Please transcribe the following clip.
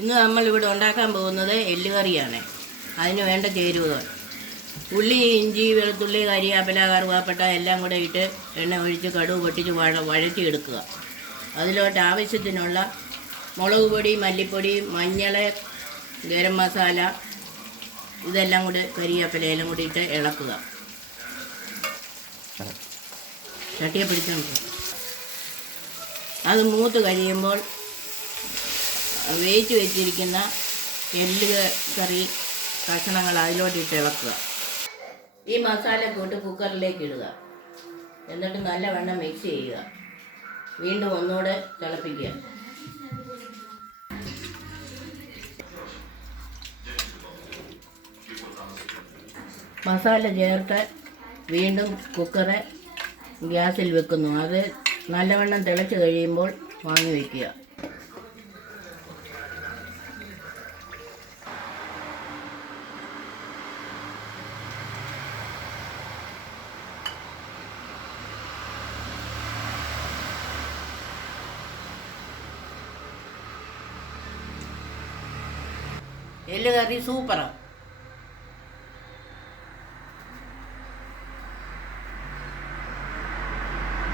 ഇന്ന് നമ്മളിവിടെ ഉണ്ടാക്കാൻ പോകുന്നത് എല്ലുകറിയാണ്. അതിന് വേണ്ട ചേരുവകൾ: ഉള്ളി, ഇഞ്ചി, വെളുത്തുള്ളി, കരിയാപ്പില, കറുവാപ്പട്ട എല്ലാം കൂടെ ഇട്ട് എണ്ണ ഒഴിച്ച് കടുക് പൊട്ടിച്ച് വഴറ്റിയെടുക്കുക. അതിലോട്ട് ആവശ്യത്തിനുള്ള മുളക് പൊടി, മല്ലിപ്പൊടി, മഞ്ഞൾ, ഗരം മസാല ഇതെല്ലാം കൂടി കരിയാപ്പിലയെല്ലാം കൂടി ഇട്ട് ഇളക്കുക. ചട്ടിയെ പിടിച്ചുകൊണ്ട് അത് മൂത്ത് കഴിയുമ്പോൾ വേവിച്ച് വെച്ചിരിക്കുന്ന എല്ല് കറി കഷ്ണങ്ങൾ അതിലോട്ടിട്ട് ഇളക്കുക. ഈ മസാല കൂട്ട് കുക്കറിലേക്ക് ഇടുക. എന്നിട്ട് നല്ലവണ്ണം മിക്സ് ചെയ്യുക. വീണ്ടും ഒന്നുകൂടെ തിളപ്പിക്കുക. മസാല ചേർത്ത് വീണ്ടും കുക്കറ് ഗ്യാസിൽ വെക്കുന്നു. അത് നല്ലവണ്ണം തിളച്ച് കഴിയുമ്പോൾ വാങ്ങി വയ്ക്കുക. എല്ല് കറി സൂപ്പറാണ്.